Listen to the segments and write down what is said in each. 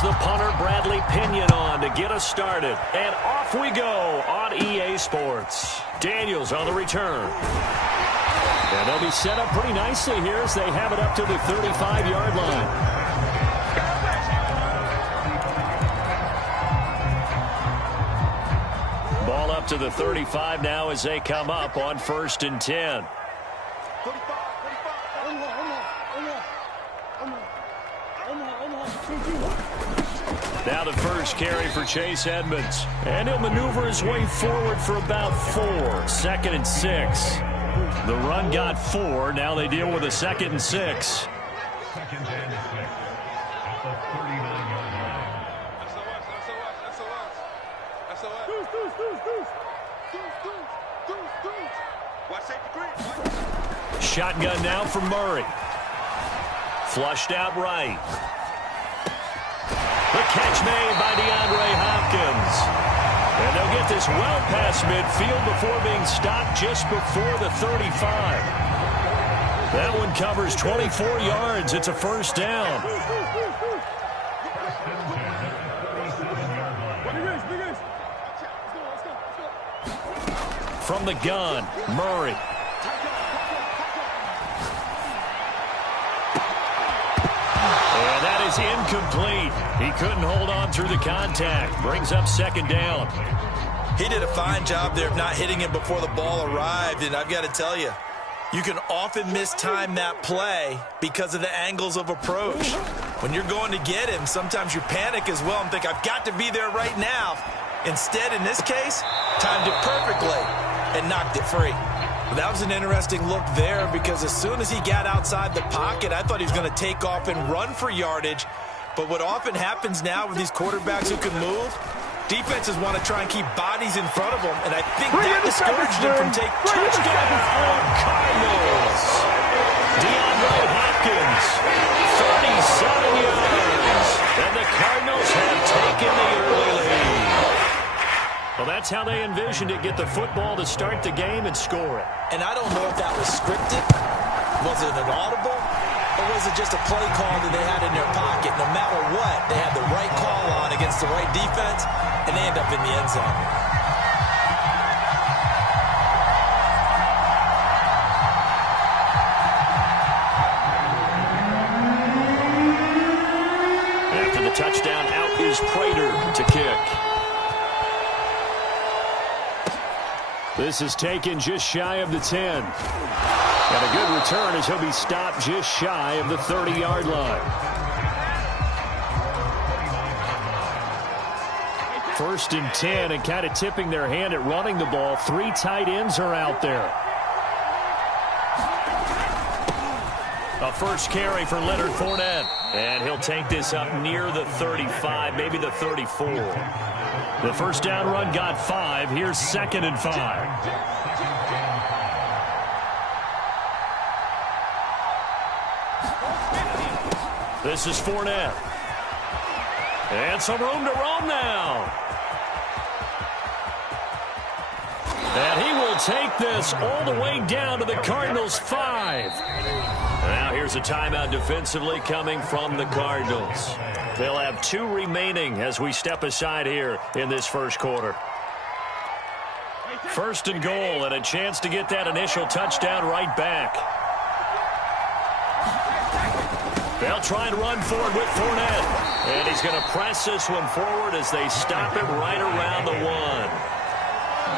there's the punter, Bradley Pinion, on to get us started. And off we go on EA Sports. Daniels on the return. And they'll be set up pretty nicely here as they have it up to the 35-yard line. Ball up to the 35 now as they come up on 1st and 10. Now the first carry for Chase Edmonds. And he'll maneuver his way forward for about 4. 2nd and 6. The run got 4. Now they deal with a 2nd and 6. 2nd and 6 at the 39-yard line. Shotgun now for Murray. Flushed out right. The catch made by DeAndre Hopkins. And they'll get this well past midfield before being stopped just before the 35. That one covers 24 yards. It's a 1st down. From the gun, Murray. And that is incomplete. He couldn't hold on through the contact. Brings up 2nd down. He did a fine job there of not hitting him before the ball arrived. And I've got to tell you, you can often mistime that play because of the angles of approach. When you're going to get him, sometimes you panic as well and think, I've got to be there right now. Instead, in this case, timed it perfectly and knocked it free. That was an interesting look there because as soon as he got outside the pocket, I thought he was going to take off and run for yardage. But what often happens now with these quarterbacks who can move, defenses want to try and keep bodies in front of them, and I think that discouraged him from taking touchdown. Cardinals. DeAndre Hopkins, 37 yards. And the Cardinals have taken the early lead. Well, that's how they envisioned it, get the football to start the game and score it. And I don't know if that was scripted. Was it an audible? Or was it just a play call that they had in their pocket? No matter what, they had the right call on against the right defense, and they end up in the end zone. After the touchdown, out is Prater to kick. This is taken just shy of the 10. Got a good return as he'll be stopped just shy of the 30-yard line. 1st and 10, and kind of tipping their hand at running the ball. 3 tight ends are out there. A first carry for Leonard Fournette. And he'll take this up near the 35, maybe the 34. The first down run got 5. Here's 2nd and 5. This is Fournette. And some room to roam now. And he will take this all the way down to the Cardinals' 5. Now here's a timeout defensively coming from the Cardinals. They'll have 2 remaining as we step aside here in this first quarter. 1st and goal, and a chance to get that initial touchdown right back. They'll try and run forward with Fournette. And he's going to press this one forward as they stop him right around the 1.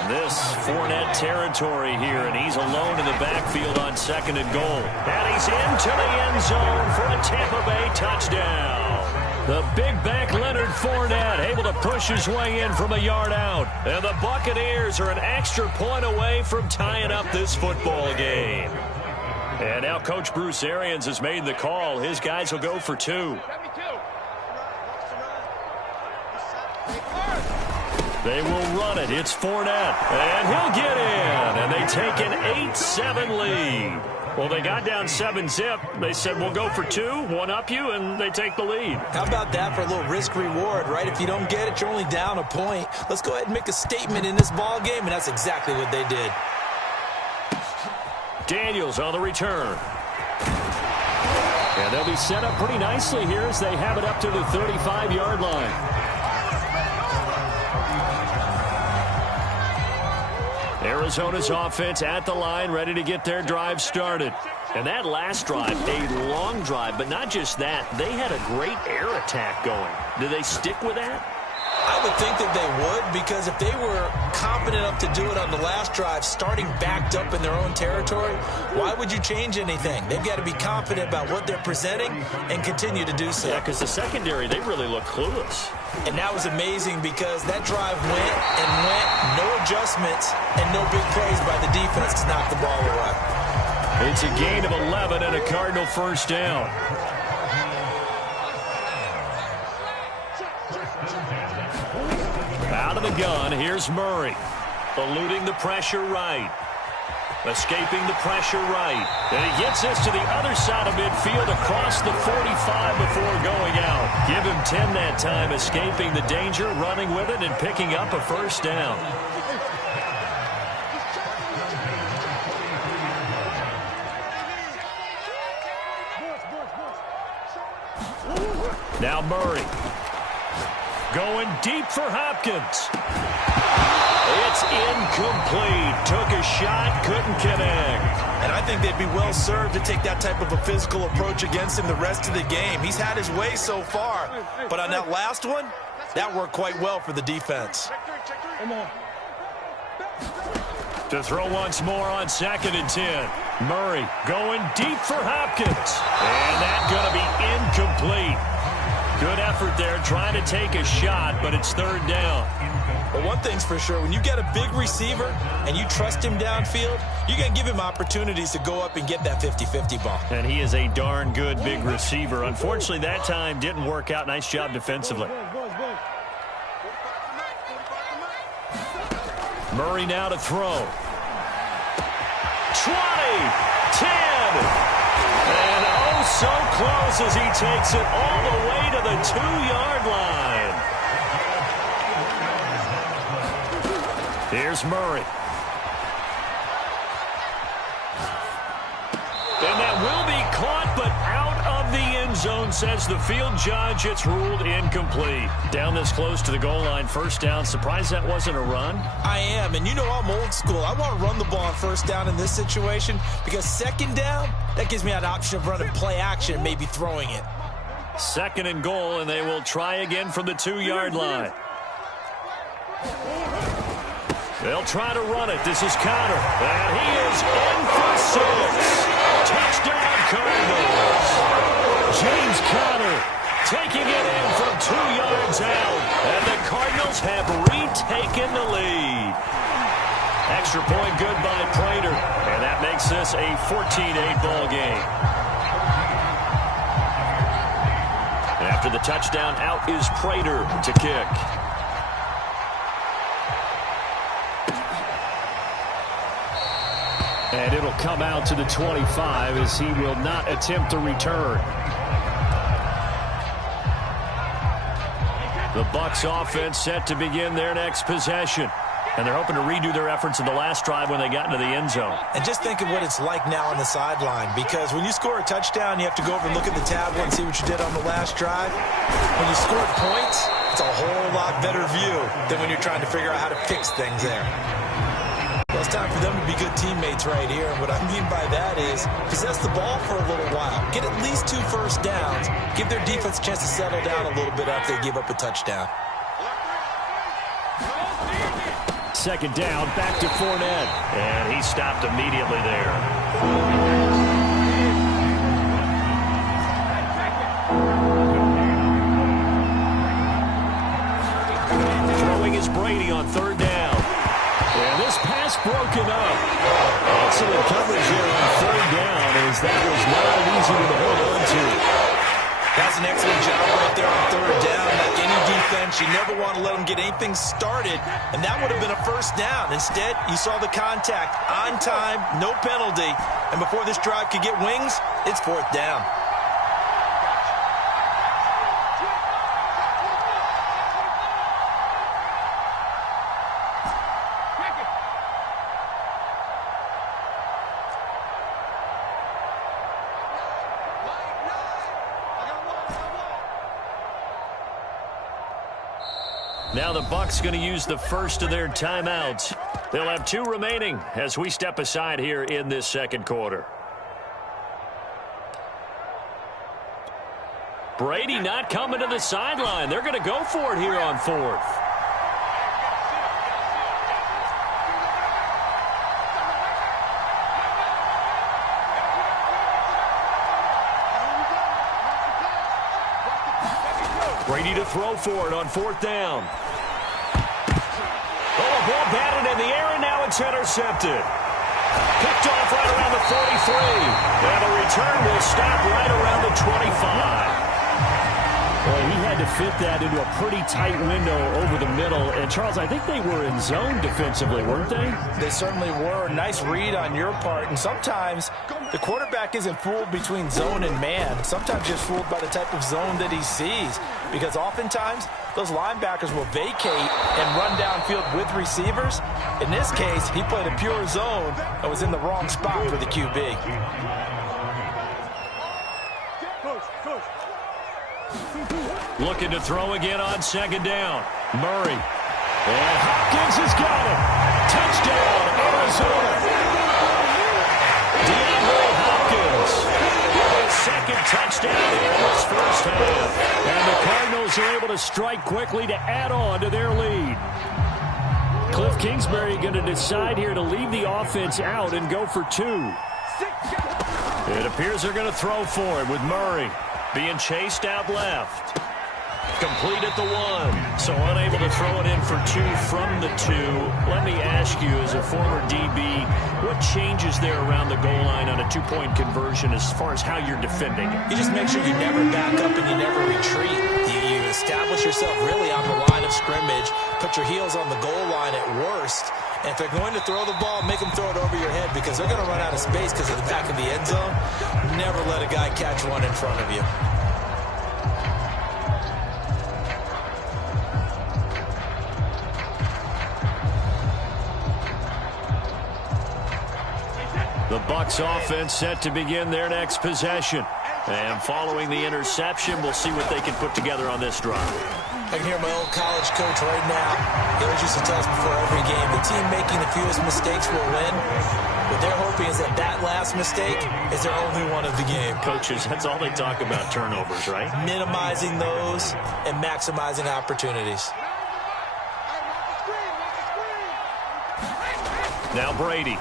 This Fournette territory here, and he's alone in the backfield on 2nd and goal. And he's into the end zone for a Tampa Bay touchdown. The big back Leonard Fournette able to push his way in from a yard out. And the Buccaneers are an extra point away from tying up this football game. And now Coach Bruce Arians has made the call. His guys will go for 2. They will run it. It's Fournette. And he'll get in. And they take an 8-7 lead. Well, they got down 7-zip. They said, we'll go for 2, one up you, and they take the lead. How about that for a little risk-reward, right? If you don't get it, you're only down a point. Let's go ahead and make a statement in this ball game, and that's exactly what they did. Daniels on the return. And they'll be set up pretty nicely here as they have it up to the 35-yard line. Arizona's offense at the line, ready to get their drive started. And that last drive, a long drive, but not just that. They had a great air attack going. Do they stick with that? I would think that they would, because if they were confident enough to do it on the last drive, starting backed up in their own territory, why would you change anything? They've got to be confident about what they're presenting and continue to do so. Yeah, because the secondary, they really look clueless. And that was amazing because that drive went and went, no adjustments, and no big plays by the defense to knock the ball away. It's a gain of 11 and a Cardinal first down. Out of the gun, here's Murray. Eluding the pressure right. Escaping the pressure right. And he gets this to the other side of midfield across the 45 before going out. Give him 10 that time, escaping the danger, running with it, and picking up a first down. Now Murray. Going deep for Hopkins. It's incomplete. Took a shot, couldn't connect. And I think they'd be well served to take that type of a physical approach against him the rest of the game. He's had his way so far. But on that last one, that worked quite well for the defense. To throw once more on 2nd and 10. Murray going deep for Hopkins. And that's going to be incomplete. Good effort there, trying to take a shot, but it's 3rd down. But one thing's for sure, when you get a big receiver and you trust him downfield, you're going to give him opportunities to go up and get that 50-50 ball. And he is a darn good big receiver. Unfortunately, that time didn't work out. Nice job defensively. Murray now to throw. 20, 10. And oh, so close as he takes it all the way to the 2-yard line. Here's Murray. And that will be caught, but out of the end zone, says the field judge. It's ruled incomplete. Down this close to the goal line, first down. Surprised that wasn't a run? I am, and you know I'm old school. I want to run the ball on first down in this situation because 2nd down, that gives me an option of running play action and maybe throwing it. 2nd and goal, and they will try again from the 2-yard line. They'll try to run it. This is Conner. And he is in for 6. Touchdown, Cardinals. James Conner taking it in from 2 yards out. And the Cardinals have retaken the lead. Extra point good by Prater. And that makes this a 14-8 ball game. After the touchdown, out is Prater to kick. And it'll come out to the 25 as he will not attempt a return. The Bucs offense set to begin their next possession. And they're hoping to redo their efforts in the last drive when they got into the end zone. And just think of what it's like now on the sideline, because when you score a touchdown, you have to go over and look at the tablet and see what you did on the last drive. When you scored points, it's a whole lot better view than when you're trying to figure out how to fix things there. Well, it's time for them to be good teammates right here. And what I mean by that is possess the ball for a little while. Get at least 2 first downs. Give their defense a chance to settle down a little bit after they give up a touchdown. 2nd down, back to Fournette. And he stopped immediately there. Throwing is Brady on 3rd down. And this pass broken up. Excellent coverage here on 3rd down, as that was not easy to hold on to. That's an excellent job right there on 3rd down. Like any defense, you never want to let them get anything started, and that would have been a first down. Instead, you saw the contact on time, no penalty, and before this drive could get wings, it's 4th down. Now the Bucs going to use the first of their timeouts. They'll have 2 remaining as we step aside here in this second quarter. Brady not coming to the sideline. They're going to go for it here on 4th. Brady to throw for it on 4th down. Oh, ball batted in the air, and now it's intercepted. Picked off right around the 43. And the return will stop right around the 25. Well, he had to fit that into a pretty tight window over the middle. And, Charles, I think they were in zone defensively, weren't they? They certainly were. Nice read on your part. And sometimes the quarterback isn't fooled between zone and man. Sometimes just fooled by the type of zone that he sees. Because oftentimes, those linebackers will vacate and run downfield with receivers. In this case, he played a pure zone and was in the wrong spot for the QB. Looking to throw again on 2nd down. Murray. And Hopkins has got it. Touchdown, Arizona. DeAndre Hopkins with his 2nd touchdown in this first half. And the Cardinals are able to strike quickly to add on to their lead. Cliff Kingsbury going to decide here to leave the offense out and go for 2. It appears they're going to throw for it with Murray being chased out left. Complete at the 1, so unable to throw it in for 2 from the 2. Let me ask you, as a former DB, what changes there around the goal line on a 2-point conversion as far as how you're defending it? You just make sure you never back up and you never retreat. You establish yourself really on the line of scrimmage, put your heels on the goal line at worst, and if they're going to throw the ball, make them throw it over your head because they're going to run out of space because of the back of the end zone. Never let a guy catch one in front of you. The Bucs offense set to begin their next possession. And following the interception, we'll see what they can put together on this drive. I can hear my old college coach right now. He always used to tell us before every game, the team making the fewest mistakes will win. What they're hoping is that that last mistake is their only one of the game. Coaches, that's all they talk about, turnovers, right? Minimizing those and maximizing opportunities. Now Brady.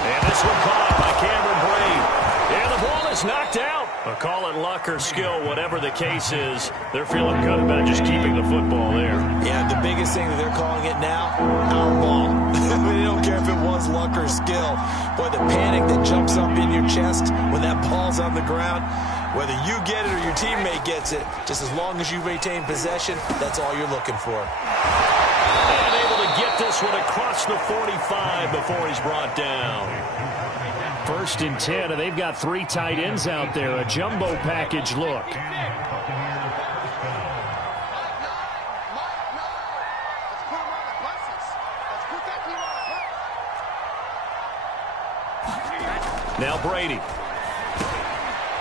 And this one caught by Cameron Brate. And the ball is knocked out. Call it luck or skill, whatever the case is. They're feeling good about just keeping the football there. Yeah, the biggest thing that they're calling it now, our ball. They don't care if it was luck or skill. Boy, the panic that jumps up in your chest when that ball's on the ground, whether you get it or your teammate gets it, just as long as you retain possession, that's all you're looking for. And able to get this one across the 45 before he's brought down. 1st and 10, and they've got 3 tight ends out there. A jumbo package look. Now Brady.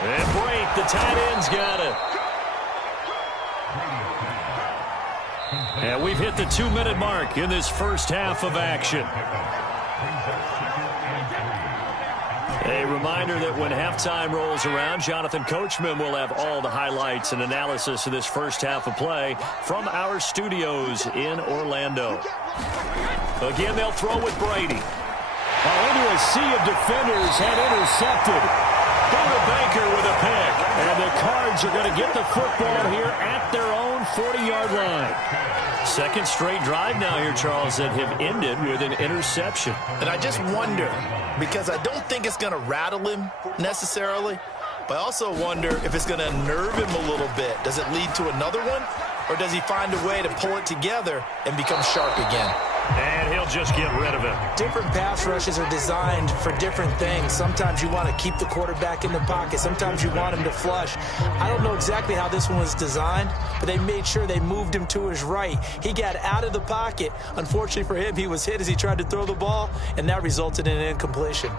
And Brate, the tight end's got it. And we've hit the 2-minute mark in this first half of action. A reminder that when halftime rolls around, Jonathan Coachman will have all the highlights and analysis of this first half of play from our studios in Orlando. Again, they'll throw with Brady. Into a sea of defenders and intercepted. Buda Baker with a pick. And the Cards are going to get the football here at their own 40-yard line. Second straight drive now here, Charles, that have ended with an interception. And I just wonder, because I don't think it's going to rattle him necessarily, but I also wonder if it's going to unnerve him a little bit. Does it lead to another one, or does he find a way to pull it together and become sharp again? And he'll just get rid of it. Different pass rushes are designed for different things. Sometimes you want to keep the quarterback in the pocket. Sometimes you want him to flush. I don't know exactly how this one was designed, but they made sure they moved him to his right. He got out of the pocket. Unfortunately for him, he was hit as he tried to throw the ball, and that resulted in an incompletion.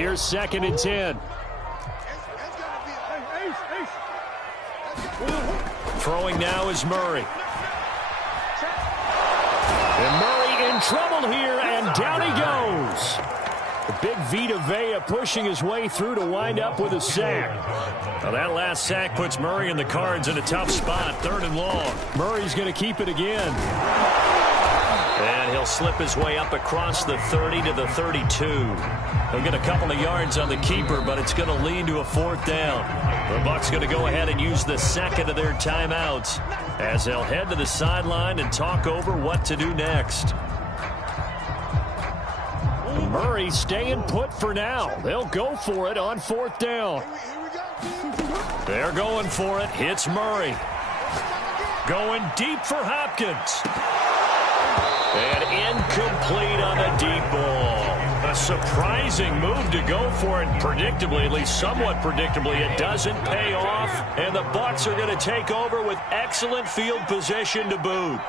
Here's 2nd and 10. Throwing now is Murray. And Murray in trouble here, and down he goes. The big Vita Vea pushing his way through to wind up with a sack. Now that last sack puts Murray and the Cards in a tough spot, 3rd and long. Murray's going to keep it again. And he'll slip his way up across the 30 to the 32. He'll get a couple of yards on the keeper, but it's going to lead to a 4th down. The Bucs going to go ahead and use the 2nd of their timeouts as they'll head to the sideline and talk over what to do next. Murray staying put for now. They'll go for it on 4th down. They're going for it. Hits Murray. Going deep for Hopkins. And incomplete on the deep ball. A surprising move to go for it. Predictably, at least somewhat predictably, it doesn't pay off. And the Bucs are going to take over with excellent field position to boot.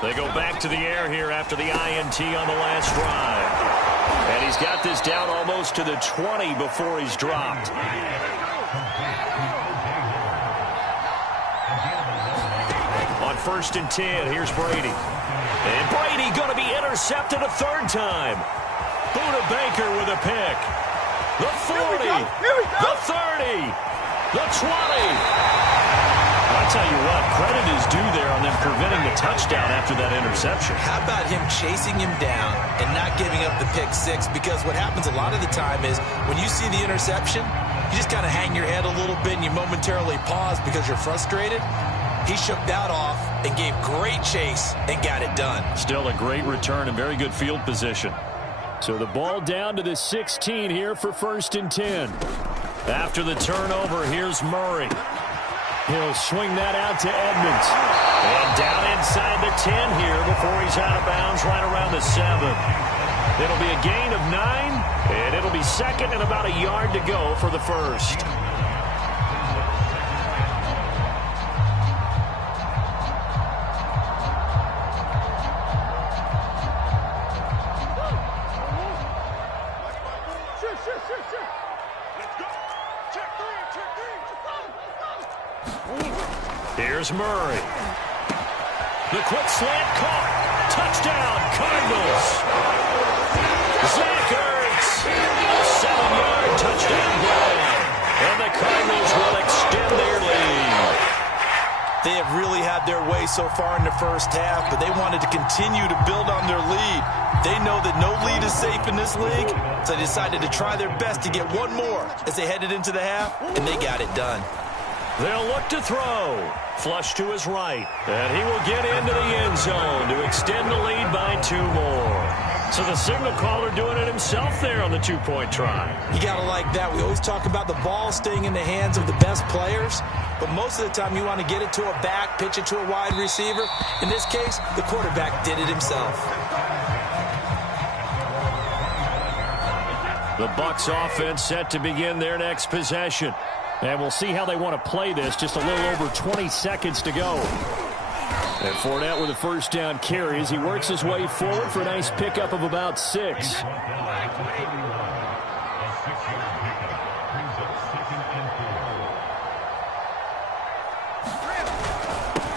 They go back to the air here after the INT on the last drive. And he's got this down almost to the 20 before he's dropped. On 1st and 10, here's Brady. And Brady going to be intercepted a 3rd time. Buda Baker with a pick. The 40, the 30, the 20. I'll tell you what, credit is due there on them preventing the touchdown after that interception. How about him chasing him down and not giving up the pick 6? Because what happens a lot of the time is when you see the interception, you just kind of hang your head a little bit and you momentarily pause because you're frustrated. He shook that off and gave great chase and got it done. Still a great return and very good field position. So the ball down to the 16 here for 1st and 10. After the turnover, here's Murray. He'll swing that out to Edmonds. And down inside the 10 here before he's out of bounds right around the 7. It'll be a gain of 9, and it'll be 2nd and about a yard to go for the 1st. Here's Murray. The quick slant caught. Touchdown, Cardinals. Zach Ertz. A 7-yard touchdown grab. And the Cardinals will extend their lead. They have really had their way so far in the first half, but they wanted to continue to build on their lead. They know that no lead is safe in this league, so they decided to try their best to get one more as they headed into the half, and they got it done. They'll look to throw. Flush to his right. And he will get into the end zone to extend the lead by 2 more. So the signal caller doing it himself there on the 2-point try. You got to like that. We always talk about the ball staying in the hands of the best players, but most of the time you want to get it to a back, pitch it to a wide receiver. In this case, the quarterback did it himself. The Bucs offense set to begin their next possession. And we'll see how they want to play this. Just a little over 20 seconds to go. And Fournette with a 1st down carry as he works his way forward for a nice pickup of about 6.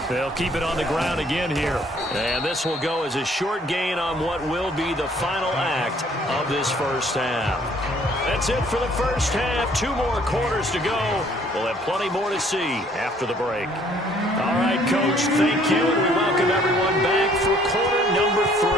They'll keep it on the ground again here. And this will go as a short gain on what will be the final act of this first half. That's it for the first half. 2 more quarters to go. We'll have plenty more to see after the break. All right, Coach, thank you. And we welcome everyone back for quarter number 3.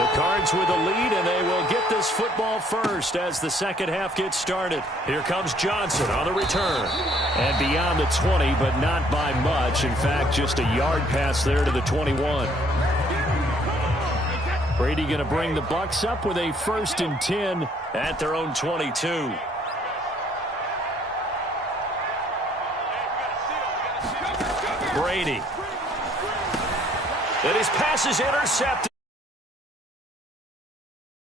The Cards with the lead, and they will get this football first as the second half gets started. Here comes Johnson on the return. And beyond the 20, but not by much. In fact, just a yard pass there to the 21. Brady going to bring the Bucs up with a 1st and 10 at their own 22. Brady. And his pass is intercepted.